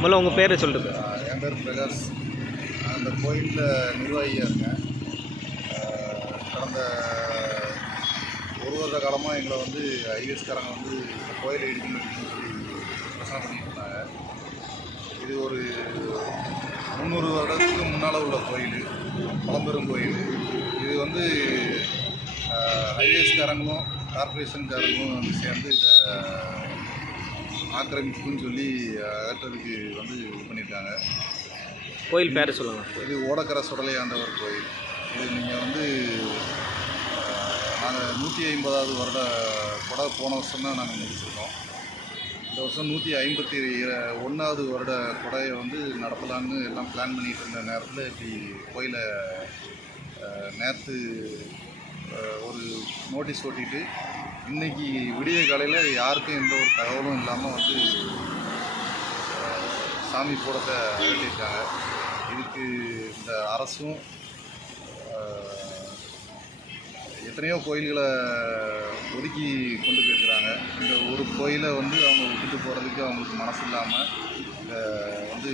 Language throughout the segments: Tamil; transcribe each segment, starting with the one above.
முதல்ல உங்கள் பேரை சொல்லுங்கள். என் பேர் பிரகாஷ். நான் இந்த கோயிலில் நிர்வாகியாக இருக்கேன். கடந்த ஒரு வருட காலமாக எங்களை வந்து ஐஎஸ்காரங்க வந்து இந்த கோயிலை இடிக்கணும் அப்படின்னு சொல்லி பிரச்சனை பண்ணிட்டு இருந்தாங்க. இது ஒரு 300 வருடத்துக்கு முன்னால் உள்ள கோயில், பழம்பெரும் கோயில். இது வந்து ஐஏஎஸ்காரங்களும் கார்பரேஷன்காரங்களும் வந்து சேர்ந்து இதை ஆக்கிரமிப்புன்னு சொல்லி அகற்றதுக்கு வந்து இது பண்ணியிருக்காங்க. கோயில் பேரை சொல்லுங்கள். இது ஓடக்கரை சுடலை ஆண்டவர் கோயில். இது நீங்கள் வந்து நாங்கள் 150வது வருட கொடை போன வருஷம் தான் நாங்கள் முடிச்சிருக்கோம். இந்த வருஷம் 151வது வருட கொடையை வந்து நடத்தலான்னு எல்லாம் பிளான் பண்ணிகிட்டு இருந்த நேரத்தில் இப்படி கோயிலை நேற்று ஒரு நோட்டீஸ் ஓட்டிட்டு இன்றைக்கி விடிய காலையில் யாருக்கும் எந்த ஒரு தகவலும் இல்லாமல் வந்து சாமி கூடத்தை அகற்றியிருக்காங்க. இதுக்கு இந்த அரசும் எத்தனையோ கோயில்களை ஒதுக்கி கொண்டு போயிருக்கிறாங்க. இந்த ஒரு கோயிலை வந்து அவங்க விட்டுட்டு போகிறதுக்கு அவங்களுக்கு மனசு இல்லாமல் இதை வந்து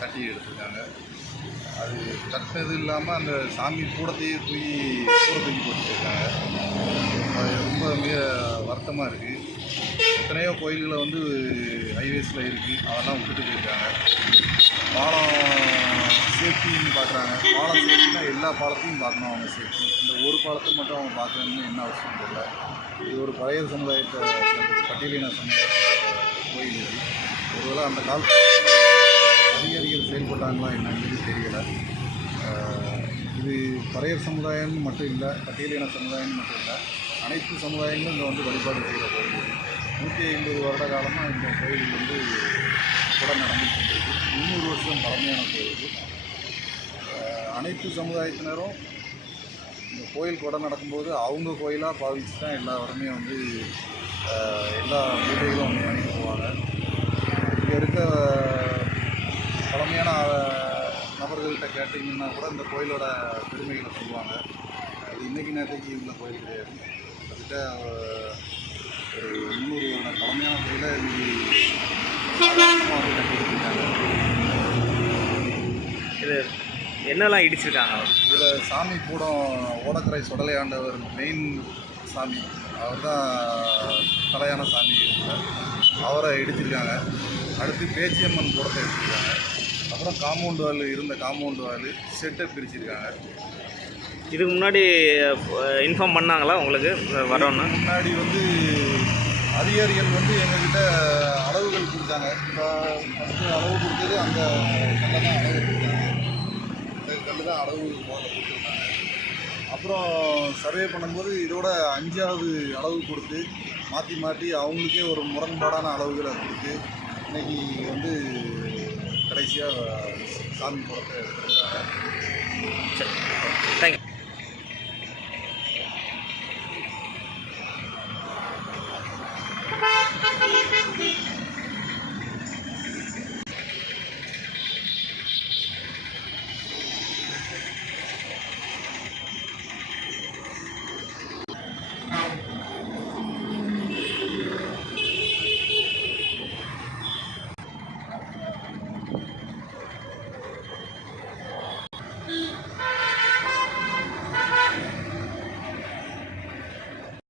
கட்டி எடுத்துருக்காங்க. அது கட்டினது இல்லாமல் அந்த சாமி கூடத்தையே தூக்கி போட்டுருக்காங்க. அது ரொம்ப மிக வருத்தமாக இருக்குது. எத்தனையோ கோயில்களை வந்து ஹைவேஸில் இருக்குது, அதெல்லாம் விட்டுட்டு போயிருக்காங்க. பாலம் சேஃப்டின்னு பார்க்குறாங்க. பாலம் சேஃப்டினா எல்லா பாலத்தையும் பார்க்கணும் அவங்க சேஃப்டி. இந்த ஒரு பாலத்தை மட்டும் அவங்க பார்க்கணும்னு என்ன அவசியம் தெரியல. இது ஒரு பழைய சமுதாயத்தை பட்டியலின சமுதாய கோயில். இது ஒருவேளை அந்த காலத்தில் அதிகாரிகள் செயல்பட்டாங்களா என்னன்னு தெரியலை. இது பறையர் சமுதாயம்னு மட்டும் இல்லை, பட்டியலின சமுதாயம்னு மட்டும் இல்லை, அனைத்து சமுதாயங்களும் இங்கே வந்து வழிபாடு செய்கிற கோயில். 150 வருட காலமாக இந்த கோயில் வந்து கூட நடந்துட்டு இருக்குது. 300 வருஷம் பழமையான கோயில். அனைத்து சமுதாயத்தினரும் இந்த கோயில் கொடை நடக்கும்போது அவங்க கோயிலாக பாவிச்சு தான் எல்லா வரமே வந்து எல்லா பூஜைகளும் வந்து பண்ணிட்டு போவாங்க. இங்கே இருக்க பழமையான நபர்கள்ட்ட கேட்டிங்கன்னா கூட இந்த கோயிலோட பெருமைகளை சொல்லுவாங்க. அது இன்றைக்கி நேரத்துக்கு உள்ள கோயில் கிடையாது. கிட்டத்தட்ட ஒரு 300 வருட பழமையான கோயிலை இன்றைக்கி சாதாரணமாக கட்டியிருக்காங்க. இது என்னெல்லாம் இடிச்சிருக்காங்க? இதில் சாமி கூடம் ஓடக்கரை சுடலை ஆண்டவர் மெயின் சாமி, அவர் தான் தலையான சாமி. அவரை இடிச்சிருக்காங்க. அடுத்து பேச்சியம்மன் கூடத்தை எடுத்துருக்காங்க. அப்புறம் காம்பவுண்ட் வால் இருந்த காம்பவுண்ட் வால் செட்டை பிரிச்சிருக்காங்க. இதுக்கு முன்னாடி இன்ஃபார்ம் பண்ணாங்களா உங்களுக்கு வரோன்னு? முன்னாடி வந்து அதிகாரிகள் வந்து எங்ககிட்ட அளவுகள் கொடுத்தாங்க. இப்போ ஃபஸ்ட்டு அளவு கொடுத்தது அந்த கல்லை தான் அளவு கொடுத்தாங்க. இந்த கல் தான் அளவு கொடுத்துருக்காங்க. அப்புறம் சர்வே பண்ணும்போது இதோட 5வது அளவு கொடுத்து மாற்றி அவங்களுக்கே ஒரு முரண்பாடான அளவுகளை கொடுத்து இன்றைக்கி வந்து கடைசியாக சாமி போகிறத எடுத்துருக்காங்க. சரி, தேங்க்யூ.